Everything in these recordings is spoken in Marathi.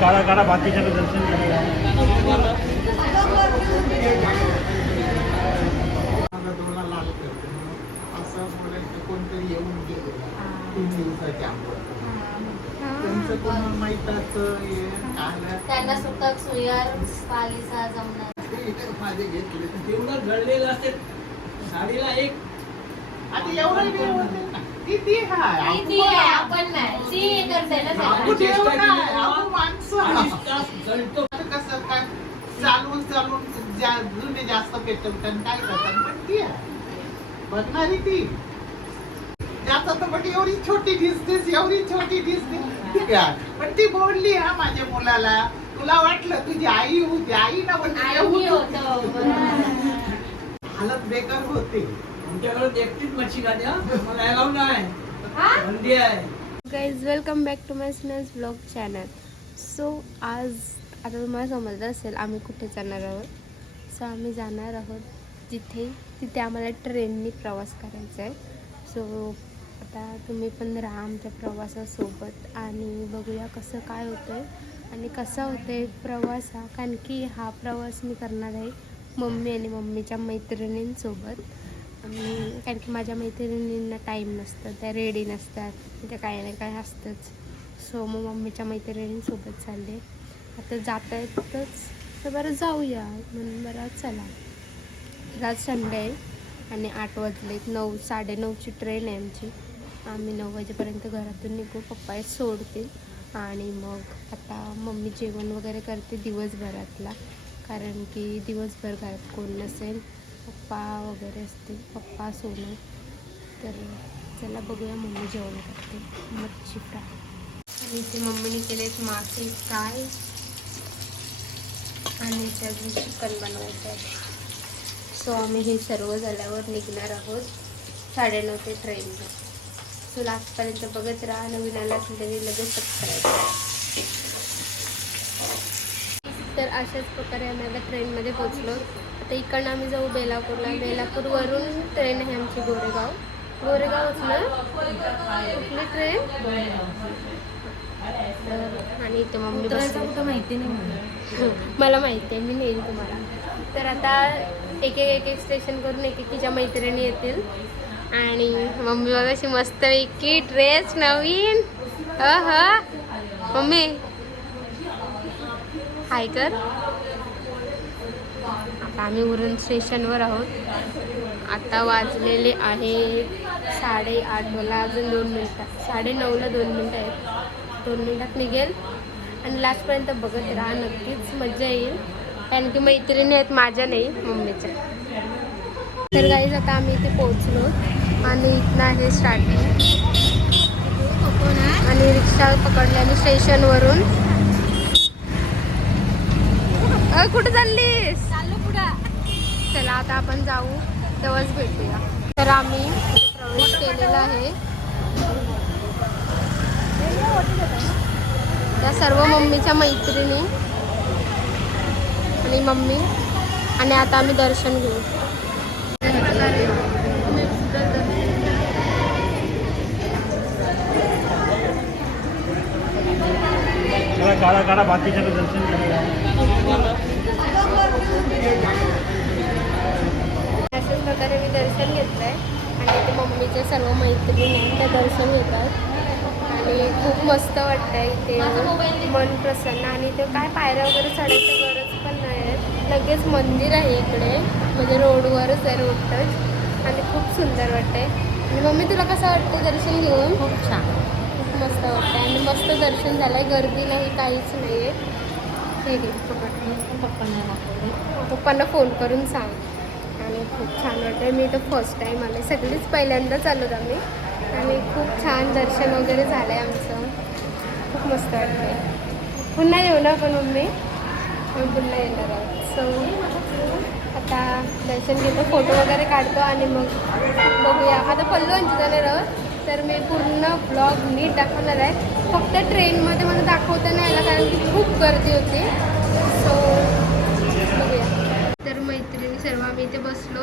काढा काढा बाकीच्या दर्शन असं बोलायचं कोणतरी येऊन गेले तीन दिवसाच्या आंबोळ त्यांचं कोणाला माहीत असं हे आलं. त्यांना सुतक सुयार पालिसा जमणार. ते माझे घेतले. तेवढं घडलेलं असते साडीला एक आता एवढं. किती हाय किती आहे आपण नाही ती करते ना आपण सगळं. एवढं आहे. आपण माणसं अडीच आहे. तास जळतो आता कसं काय चालवून चालवून जा- जुने जास्त पेटवतात काय करतात पण ती आहे. बघणारी ती जास्त तर पण एवढी छोटी दिसतेस एवढी छोटी दिसते आहे. पण ती बोलली हा माझ्या मुलाला तुला वाटलं तुझी आई होती आई ना पण आई होतं. हालत बेकार होते तुमच्याकडे एकटीच मच्छी खाते? मला अलाव नाही? बंदी आहे. Guys welcome back to my snacks blog channel so आज आता तुम्हाला समजलं असेल आम्ही कुठे जाणार आहोत. सो आम्ही जाणार आहोत जिथे तिथे आम्हाला ट्रेननी प्रवास करायचा आहे. सो आता तुम्ही पण राहा आमच्या प्रवासासोबत आणि बघूया कसं काय होतं आहे आणि कसा होतं आहे प्रवास हा. कारण की हा प्रवास मी करणार आहे मम्मी आणि मम्मीच्या मैत्रिणींसोबत. आणि कारण की माझ्या मैत्रिणींना टाईम नसतं त्या रेडी नसतात त्या काही ना काय असतंच. सो मग मम्मीच्या मैत्रिणींसोबत चालले. आता जाता येतच तर बरं जाऊया. म्हणून बरं चला. तर आज संडे आहे आणि आठ वाजलेत. नऊ साडेनऊची ट्रेन आहे आमची. आम्ही नऊ वाजेपर्यंत घरातून निघू. पप्पा सोडतील. आणि मग आता मम्मी जेवण वगैरे करते दिवसभरातला. कारण की दिवसभर घरात कोण नसेल. पप्पा वगैरे असतील पप्पा सोनं. तर चला बघूया मम्मी जेवण करते. मच्छी फ्राय. आणि इथे मम्मीने केलेत मासे फ्राय. आणि इथे चिकन बनवायचं आहे. सो आम्ही हे सर्व झाल्यावर निघणार आहोत साडेनऊ ते ट्रेनला. सो लास्टपर्यंत बघत राहा. नवीन आला असेल तरी लगेच सबस्क्राईब तर अशाच प्रकारे आम्ही आता ट्रेनमध्ये पोचलो आता इकडनं आम्ही जाऊ बेलापूरला. बेलापूरवरून ट्रेन आहे आमची गोरेगाव. गोरेगावच ना कुठली ट्रेन तर आणि इथे मम्मी कुठं माहिती नाही मला. माहिती आहे मी नेईन तुम्हाला. तर आता एक एक एक एक स्टेशन करून एक एकीच्या मैत्रिणी येतील. आणि मम्मी बघाशी मस्तपैकी ड्रेस नवीन. ह ह मम्मी. हाय कर. आता आम्ही उरण स्टेशनवर आहोत. आता वाजलेले आहे साडेआठला अजून दोन मिनटात साडेनऊला दोन मिनटं आहेत. दोन मिनटात निघेल. आणि लास्टपर्यंत बघत राहा नक्कीच मजा येईल. कारण की मैत्रिणी आहेत माझ्या नाही मम्मीच्या. तर गाईज आता आम्ही इथे पोहोचलो. आणि इथनं आहे स्टार्टिंग. आणि रिक्षा पकडली आम्ही स्टेशनवरून. कुठं चाललीस? आता आपण जाऊ तेव्हाच भेटूया. तर आम्ही प्रवेश केलेला आहे. त्या सर्व मम्मीच्या मैत्रिणी आणि मम्मी. आणि आता आम्ही दर्शन घेऊ. काढा काढा बाकीच्या दर्शन अशाच प्रकारे मी दर्शन घेतलं आहे आणि ते मम्मीच्या सर्व मैत्रिणी त्या दर्शन घेतात. आणि खूप मस्त वाटतंय इथे. मन प्रसन्न आणि ते काय पायऱ्या वगैरे चढायची गरज पण नाही आहे. लगेच मंदिर आहे इकडे. म्हणजे रोडवरच आहे रोड टच आणि खूप सुंदर वाटतंय. आणि मम्मी तुला कसं वाटतं दर्शन घेऊन? खूप छान. खूप मस्त वाटतंय. आणि मस्त दर्शन झालंय. गर्दी नाही काहीच नाही आहे ठीक आहे. पप्पांना फोन करून सांग. आणि खूप छान वाटतं मी तर फर्स्ट टाईम आले. सगळीच पहिल्यांदाच आलो आम्ही. आणि खूप छान दर्शन वगैरे झालं आहे आमचं. खूप मस्त वाटतं पुन्हा येऊ ना पण मम्मी? पुन्हा येणार आहोत. सो आता दर्शन घेतो फोटो वगैरे काढतो आणि मग बघूया. आता पल्लू यांची जाणार तर मी पूर्ण ब्लॉग नीट दाखवणार आहे. फक्त ट्रेनमध्ये मला दाखवता नाही आला कारण की खूप गर्दी होती. सो बघूया तर मैत्रिणी सर्व आम्ही इथे बसलो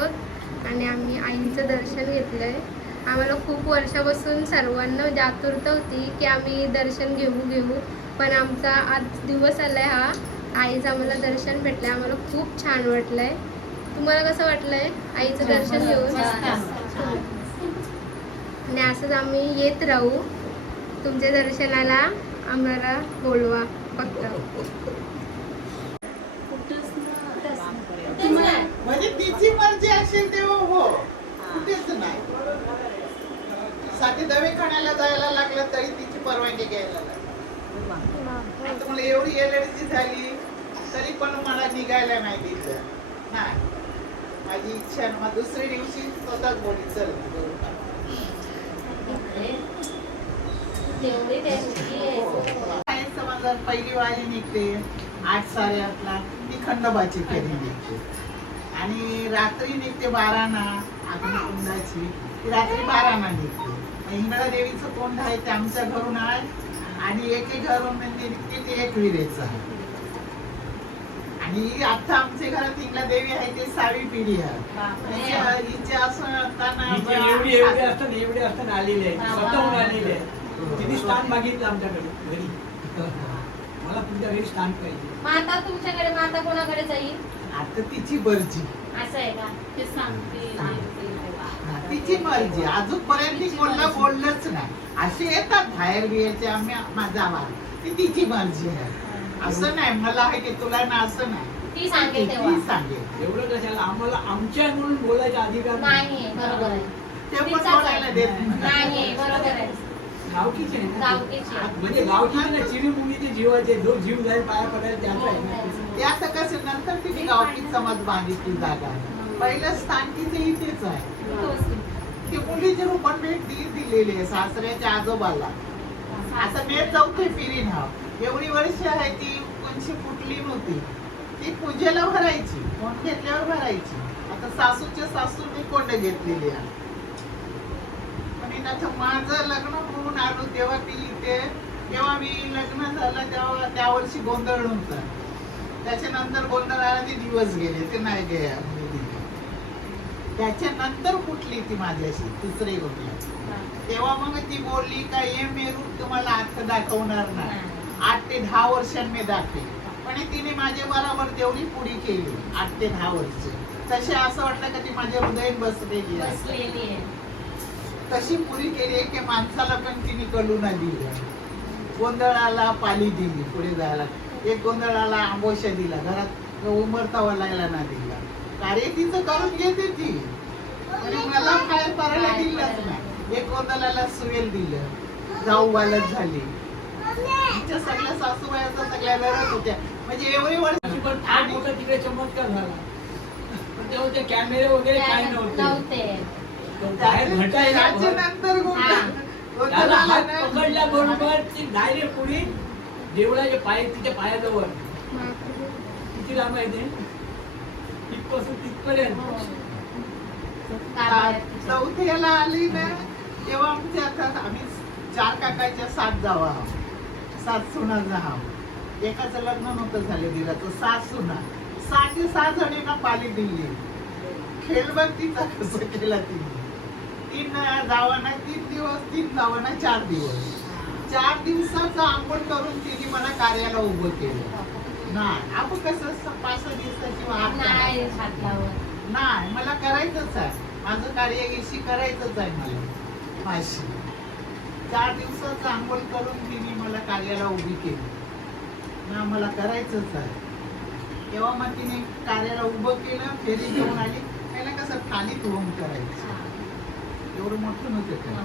आणि आम्ही आईचं दर्शन घेतलं आहे आम्हाला खूप वर्षापासून सर्वांना म्हणजे आतुरता होती की आम्ही दर्शन घेऊ घेऊ. पण आमचा आज दिवस आलाय हा. आईचं आम्हाला दर्शन भेटलंय. आम्हाला खूप छान वाटलंय. तुम्हाला कसं वाटलंय आईचं दर्शन घेऊन? आणि असंच आम्ही येत राहू. तुमच्या दर्शनाला आम्हाला बोलवा फक्त तेच ना. म्हणजे तिची मर्जी असेल तेव्हा हो कुठेच नाही. साधी दवाखान्याला जायला लागलं तरी तिची परवानगी घ्यायला लागली. मला एवढी एलर्जी झाली तरी पण मला निघायला नाही तिथं नाही. माझी इच्छा. मग दुसऱ्या दिवशी स्वतःच बोली चल काय समजा पहिली वारी निघते आठ साडेआठला ती खंडोबाची फेरी निघते. आणि रात्री निघते बाराना अग्निकुंडाची ती रात्री बाराना निघते. इंगळा देवीचं कोंड आहे ते आमच्या घरून आहे. आणि एक एक घरून म्हणजे निघते ते एक विरेचं आहे. आणि आता आमच्या घरात इंगला देवी आहे ते सावी पिढी आहे. हिच्या- हिच्या असं असताना हिचे एवढी एवढे असताना एवढे असताना आलेले आहे. स्वतःहून आलेले आहे. तिने स्थान मागितलं आमच्याकडे घरी. मला तुमच्या घरी स्थान पाहिजे. माता तुमच्याकडे माता कोणाकडे जाईल? आता तिची बर्जी असं आहे का? ते तिची मर्जी. अजूनपर्यंत कोणाला बोललंच नाही. असे येतात बाहेर बिहेरचे आम्ही माझा ती तिची मर्जी आहे. असं नाही. मला आहे की तुला ना असं नाही. ती सांगेल ती सांगेल. एवढं कशाला? आम्हाला आमच्या म्हणून बोलायचा अधिकार नाही. बरोबर आहे. ते पण तिचाच बोलायला आहे. देत नाही. नाही बरोबर आहे. गावकीचे आहे ना गावकीची. म्हणजे गावकीचे ना चिरी मुंगीचे जीवाचे जो जीव जाईल पाया पडायला त्याचा आहे ना. या आता कसं नंतर तिने गावठी समाज बांधितली जागा आहे. पहिलं स्थान तिथे इथेच आहे. ती मुलीचे रूपात भेट दि- दिलेली आहे सासऱ्याच्या आजोबाला. आता मी चौथे फिरीन हा एवढी वर्ष आहे ती कोणशी फुटली नव्हती. ती पूजेला भरायची कोण घेतल्यावर भरायची. आता सासूच्या मी कोंड घेतलेली आहे. आणि आता माझं लग्न होऊन आलो तेव्हा ती इथे तेव्हा मी लग्न झालं तेव्हा त्या वर्षी गोंधळ होता त्याच्यानंतर गोंधळाला ते दिवस गेले ते नाही गे त्याच्यानंतर कुठली ती माझ्याशी? तिसरे गोष्ट. तेव्हा मग ती बोलली का हे मेरू तुम्हाला अर्थ दाखवणार नाही. आठ ते दहा वर्षांनी दाखवेल पण तिने माझ्या बरोबर तेवढी पुढी केली आठ ते दहा वर्ष. तसे असं वाटलं का ती माझ्या हृदयात बसलेली तशी पुरी केली की माणसाला पण तिने कळू नाही दिलं. गोंधळाला पाली दिली पुढे जायला एक गोंधळाला आंबोशा दिला. घरात उमरता वलायला ना दिला. कार्य तिचं करून घेते ती. आणि मला बाहेर पडायला दिलंच नाही. एक गोंधळाला सुवेल दिलं. जाऊ बालच झाली. तिच्या सगळ्या सासूबाईचा सगळ्या लढत होत्या. म्हणजे एवढी वर्ष पण फार मोठा तिकडे चमत्कार झाला. पण तेव्हा ते कॅमेरे वगैरे काय नव्हते. त्याच्यानंतर गोंधळ- ना- पकडल्याबरोबर ती डायरेक्ट पुढे देवळाच्या पाय तिच्या पायाजवळ. किती लांब आहे ते? तिथपासून तिथपर्यंत. चौथ्याला आली ना तेव्हा आमच्या आता आम्ही चार काकाच्या सात जावा. सात सुना आहोत. एकाचं लग्न नव्हतं झाले दिला तो सात सुना. सातशे सात जणींना पाली दिली. खेळ बघ तिचा कसं केला तिने? तीन जावाना तीन दिवस तीन जावाना चार दिवस. चार दिवसाचं आंघोळ करून तिने मला कार्याला उभं केलं. नाही आपण कसं पाच सहा दिवसाची नाही मला करायचंच आहे. माझं कार्य इशी करायचंच आहे मला. माझी चार दिवसाचं आंघोळ करून तिने मला कार्याला उभी केली. ना मला करायचंच आहे. तेव्हा मग तिने कार्याला उभं केलं फेरी घेऊन आली. त्याला कसं थालीत होऊन करायचं? एवढं मोठं नव्हतं ते.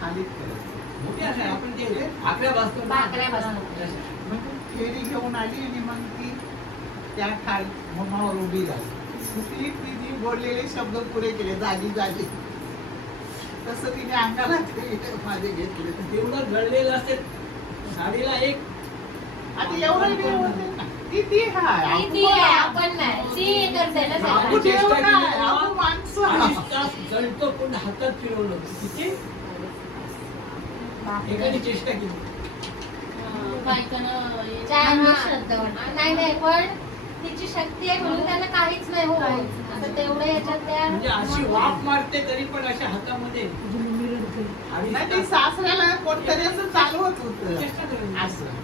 थालीत करायचं. फेरी घेऊन आली आणि मग ती त्या खाल उभी ती तिने बोललेले शब्द पुरे केले जागी जागी. तसं तिने अंगाला माझे घेतले. तेवढं घडलेलं असते साडीला एक. आता एवढं. ती ती आपण नाही. ती करते ना आपण माणसं जळतो पण हातात फिरवलं? किती? एकाने चेष्टा केली. नाही नाही पण तिची शक्ती आहे म्हणून त्याला काहीच नाही हो. आता तेवढं याच्यात त्या म्हणजे अशी वाफ मारते तरी पण अशा हातामध्ये आणि नाही ते सासऱ्याला कोणतरी असं चालवत होत. चेष्टा करायची. असं.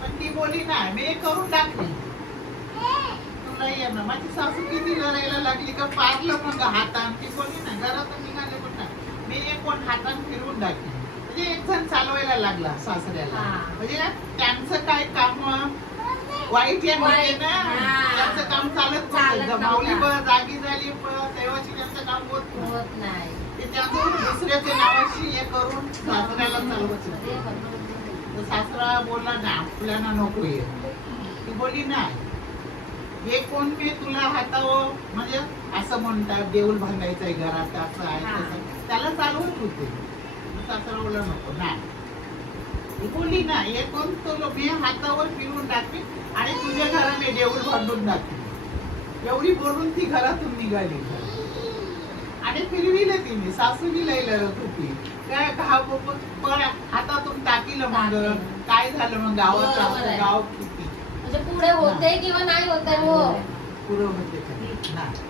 पण ती बोली नाही मी हे करून टाकली तुला ये ना माझी सासू किती लढायला लागली का पारलं मग हातान ती बोली ना घरातून निघाले पण नाही. मी एक कोण हातान फिरवून टाकली म्हणजे एक जण चालवायला लागला सासऱ्याला हा. म्हणजे त्यांचं काय काम वाईट या वाईट, ना हा. त्यांचं काम चालत चालत नव्हतं माऊली. पण जागी झाली पण तेव्हाची त्यांचं काम होत नव्हतं. होत नाही ते त्यातून दुसऱ्याच्या नावाशी हे करून सासऱ्याला चालवत होते. ते बरोबर. तर सासरा बोलला ना आपल्याला नको ये ती बोलली नाही हे कोण मी तुला हातावं म्हणजे असं म्हणतात देऊळ बांधायचंय घरात असं आहे. तसं. त्याला चालवत होते सासरा नको नाही. ती बोलली ना कोण तो मी हातावर फिरून टाकते आणि तुझ्या घराने देऊळ बांधून टाकते एवढी बोलून ती घरातून निघाली. आणि फिरविलं तिने. सासूनी लई लढत होती. काय घाव पण हातातून टाकीलं मग. काय झालं मग? गावात. गाव किती म्हणजे पुढे होते किंवा नाही होते हो. पुरं होते? नाही.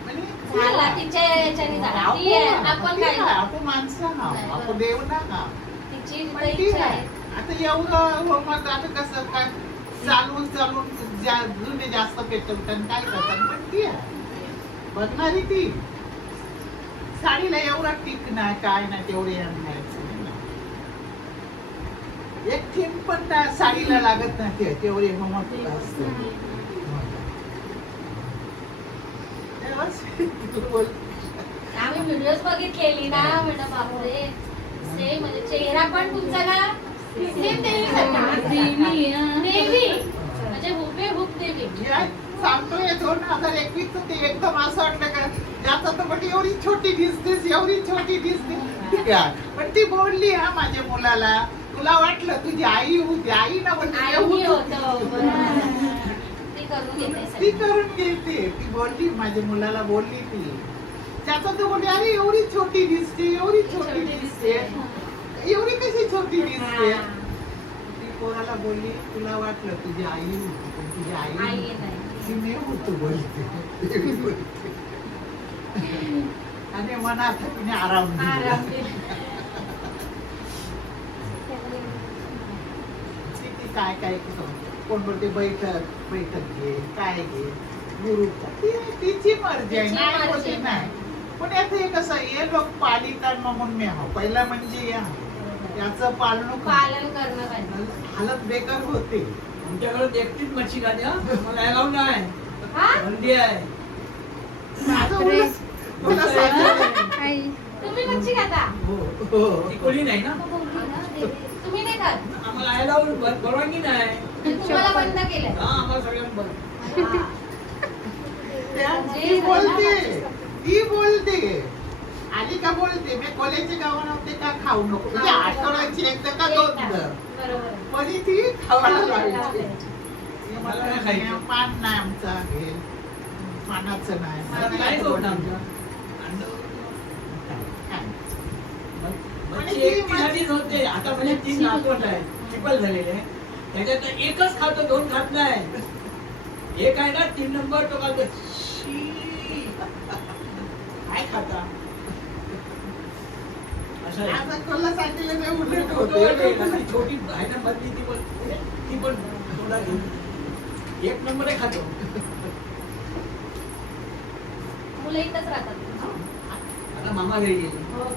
झाला तिच्या याच्याने झाला ती आहे, आपण काय आपण माणसं नाही, आपण. देव ना हा तिची पण इच्छा आहे. आहे आता एवढं हो मग आता कसं काय चालवून चालवून ज्या- जुने जास्त पेटवतात काय करतात पण ती आहे बघणारी ती साडीला एवढा टिक नाही काय नाही तेवढे आणायचं एक थीम पण त्या साडीला लागत नाही ते- तेवढे होमत असतं तेव्हाच तू बोल. आम्ही व्हिडिओज बघितलेली ना म्हणलं बापरे. सेम म्हणजे चेहरा पण तुमचा ना सेम देवी देवी. देवी म्हणजे हुबेहूब देवी. या सांगतोय दोन हजार एकवीस ते एकदम असं वाटलं का त्याचा तर पण एवढी छोटी दिसतेस एवढी छोटी दिसते पण ती बोलली हा माझ्या मुलाला. तुला वाटलं तुझी आई होती आई ना पण ती करून घेते ती सगळं. करून घेते ती बोलली माझ्या मुलाला बोलली ती त्याचा तो बोलली अरे एवढी छोटी दिसते एवढी छोटी दिसते एवढी कशी छोटी दिसते हा. ती पोराला बोलली तुला वाटलं तुझी आई होती पण तुझी आई आई नव्हती. नाही ती मी होतो बोलते बोलते. आणि मनात तिने आराम दिला. आराम दिला. किती काय काय करतो. कोण बोलते बैठक बैठक घे काय घे गुरु ती तिची मर्जी आहे तिची नाही मर्जी बोलते आहे. नाही. पण याचं हे कसं हे लोक पालितात म्हणून मी आहो. पहिला म्हणजे या. याचं पालणूक पालन करणं पाहिजे. हालत बेकार होते. आमच्याकडे एकटीच मच्छी खाते हा. मला अलाव नाही. हा? बंदी आहे. माझं बापरे. उलट- मला सांगितलं. आई. तुम्ही मच्छी खाता? हो हो. ती कोणी नाही ना? तुम्ही नाही खात? आम्हाला अलाव परवानगी नाही. तुम्हाला बंद बोलते. ती बोलते. आली का बोलते? मी कोल्याचे गाव नव्हते का खाऊ नको? म्हणजे. आठवड्याची एकदा का बरोबर. पण ती खावायला खायचं. पान नाही आमचा. हे पानाचं नाही. आता होत होते. म्हणजे तीन नातवंड आहे. ट्रिपल झालेले आहे. त्याच्यात एकच खातो दोन खात नाही एक आहे ना तीन नंबर तो खातो. शी. काय खाता? ना, छोटी आहे ना मधली ती पण ती पण घेऊन. एक नंबर आहे खातो. मुलं इथंच राहतात. आता मामा घरी गेली. हो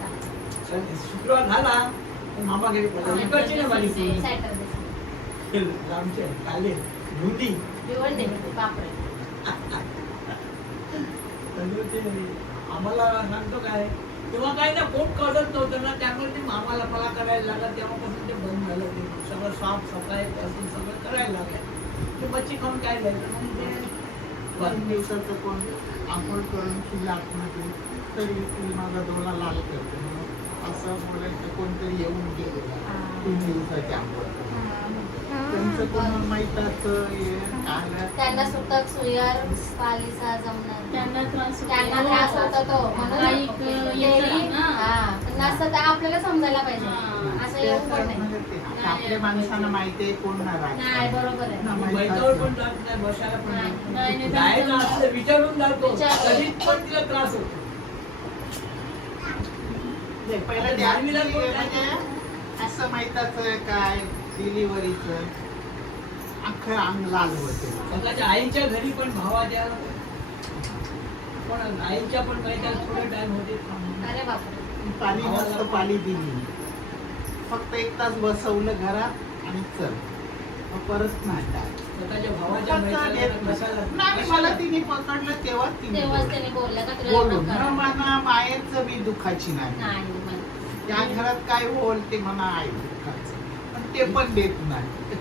शुक्रवार झाला मामा घरी पडला. इकडची नाही माझी लांबचे काले धुंदी. आम्हाला सांगतो काय तेव्हा काय ना पोट कळत नव्हतं ना त्यामुळे ते मामाला मला करायला लागलं तेव्हापासून ते बंद झालं ते. सगळं साफ सफाई पासून सगळं करायला लागलं. ते मच्छी खाऊन काय झालं? मग ते बंद. दिवसाचं कोण? आंघोळ करून तुला आतमध्ये तरी ती माझा डोळा लाल करते. असं बोलायचं कोणतरी येऊन गेलं. तीन दिवसाची आंघोळ करून. त्यांचं कोणाला माहीत असं हे काय त्यांना सुतक सुयर पालिसा जमणार त्यांना त्रास होतो. त्यांना त्रास होता तो म्हणून काही ते- येतं ना. हा. पण नसतं तर आपल्याला समजायला पाहिजे हा. असं येऊन पण नाही म्हणजे ते आपल्या माणसाला माहिती आहे कोण नाराज नाही बरोबर आहे ना, माहीत बैठावर असतं. पण जात नाही बसायला पण नाही. जात नाही, नाही. नाही, जायचं असलं विचारून जातो विचारून. तरी पण तिला त्रास होतो नाही, पहिलं ते दहावीला आधी कोण काय म्हणजे असं माहिताचं काय डिलिव्हरीचं अख्खं अंग लाल होते. स्वतःच्या आईच्या घरी पण भावाच्या पण आईच्या पण माहिती थोडे टाइम होते. अरे बापरे. पाणी मस्त पाणी दिली. फक्त एक तास बसवलं घरात आणि चल. परत नाही स्वतःच्या भावाच्या मैत्रिणीला कशाला नाही मला तिने पकडलं तेव्हा तिने मायेचं मी दुखाची नाही. नाही म्हण. त्या घरात काय बोल ते म्हणा आई दुःखाचं. पण ते पण देत नाही.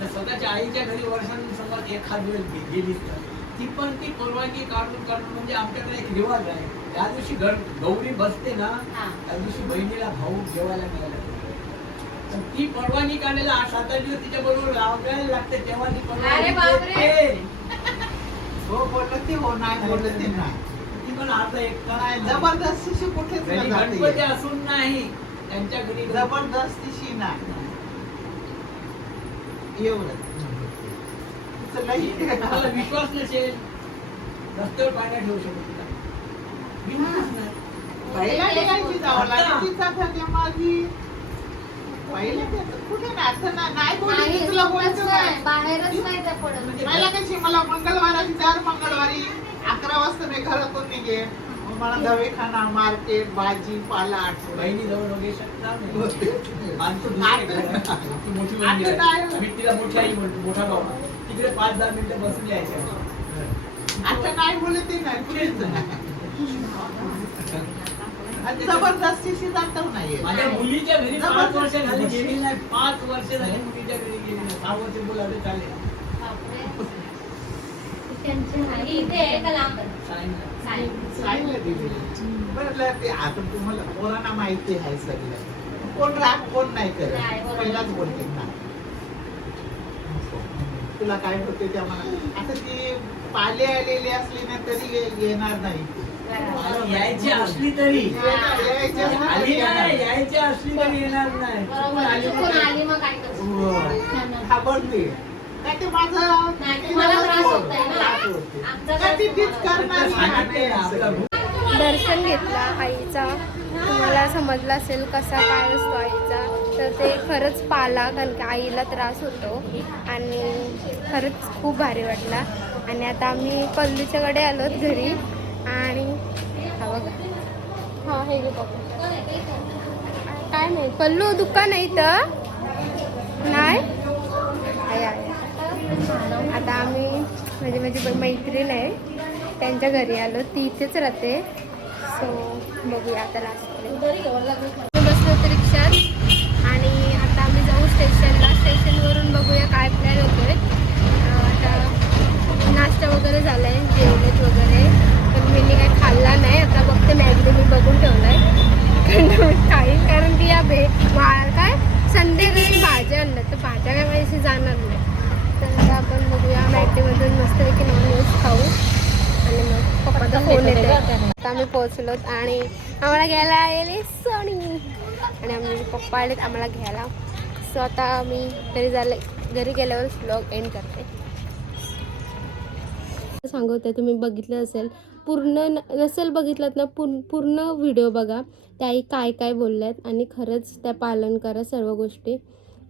तर स्वतःच्या आईच्या घरी वर्षांसमोर एखाद वेळ गेली तर ती पण ती परवानगी काढून काढून म्हणजे आमच्याकडे एक रिवाज आहे. त्या दिवशी घर गौरी बसते ना. त्या दिवशी बहिणीला भाऊ जेवायला मिळाला पण ती परवानगी काढायला सात आठ दिवस तिच्या बरोबर राहायला लागते तेव्हा ती अरे परवानगी बापरे. हो बोललं ते हो नाही बोललं ते नाही. ती पण आता एक नाही. जबरदस्तीशी कुठेच नाही जाता. गणपती. असून नाही. त्यांच्या घरी जबरदस्तीशी नाही. एवढं. विश्वास नसेल. रस्त्यावर पाण्यात ठेवू शकत पहिला जावं. लागली. तिचा माझी पहिला कुठे नाही? तुला बोलायचं काय बाहेरच नाही त्या पडत मला कशी मला मंगळवाराची दर मंगळवारी अकरा वाजता मी घरातून निघे मग मला दवाखाना मार्केट भाजी पाला आठवडा. बहिणी जवळ वगैरे शकणार नाही. आमचं दुसरं आता- घर आहे. ती मोठी आता बहिणी काय? आहे. आम्ही तिला मोठी आई म्हणतो मोठा भाऊ. तिकडे पाच दहा मिनिटं बसून यायचं. आता नाही बोलत ते नाही. जबरदस्तीशी जातो नाही माझ्या मुलीच्या घरी पाच वर्ष झाली गेली नाही. पाच वर्ष झाली मुलीच्या घरी गेली नाही. सहा वर्ष बोलावे चालेल नाही, इथे आहे का लांब आहे? सांगितलं. साई. सांगितलं दिलेलं. बरं ते आता तुम्हाला पोरांना माहिती आहे सगळं कोण राग कोण नाही करत. पहिलाच बोलते ना तुला काय होते त्या मनात आता ती पाले आलेली असली ना तरी येणार नाही. यायची असली तरी यायची असली तरी आली येणार नाही नाही. तरी आली. आली? हो. माझं तुम्हाला त्रास होतोय ना? आमचा ती तीच करणार दर्शन घेतला आईचा तुम्हाला समजला असेल कसा काय असतो आईचा तर ते खरंच पाला कारण की आईला त्रास होतो आणि खरंच खूप भारी वाटला आणि आता आम्ही कल्लूच्याकडे आलोत घरी आणि हा बघा हा हे घे बघा काय नाही कल्लू दुकान आहे इथं नाही आहे आहे आता आम्ही म्हणजे माझी मैत्रीण आहे. त्यांच्या घरी आलो. ती इथेच राहते. सो बघूया आता लास्ट बसलो होतो रिक्षात. आणि आता आम्ही जाऊ स्टेशनला. स्टेशनवरून बघूया काय प्लॅन होतोय. आता नाश्ता वगैरे झाला आहे जेवलेत वगैरे. पण मी काय खाल्ला नाही. आता फक्त मॅगी मी बघून ठेवला आहे खाईल कारण की या भे काय? संध्याकाळी भाज्या आणल्या तर भाज्या काय माझ्याशी जाणार नाही. तर आता आपण बघूया मॅगडीमधून मस्तपैकी नॉनव्हेज खाऊ. आणि मग पप्पाचा फोन येते आता आम्ही पोहोचलोत आणि आम्हाला घ्यायला आलेले सोनी. आणि आम्ही पप्पा आलेत आम्हाला घ्यायला. सो आता मी घरी झाले घरी गेल्यावर ब्लॉग एंड करते. सांगते तुम्ही बघितलं असेल. पूर्ण नसेल बघितलं ना पूर्ण पूर्ण व्हिडिओ बघा. त्या आई काय काय बोलल्यात. आणि खरंच त्या पालन करा सर्व गोष्टी.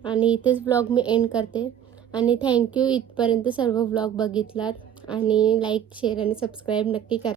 आणि इथेच ब्लॉग मी एंड करते. आणि थँक्यू इथपर्यंत सर्व ब्लॉग बघितलात. आणि लाईक शेअर आणि सबस्क्राईब नक्की करा.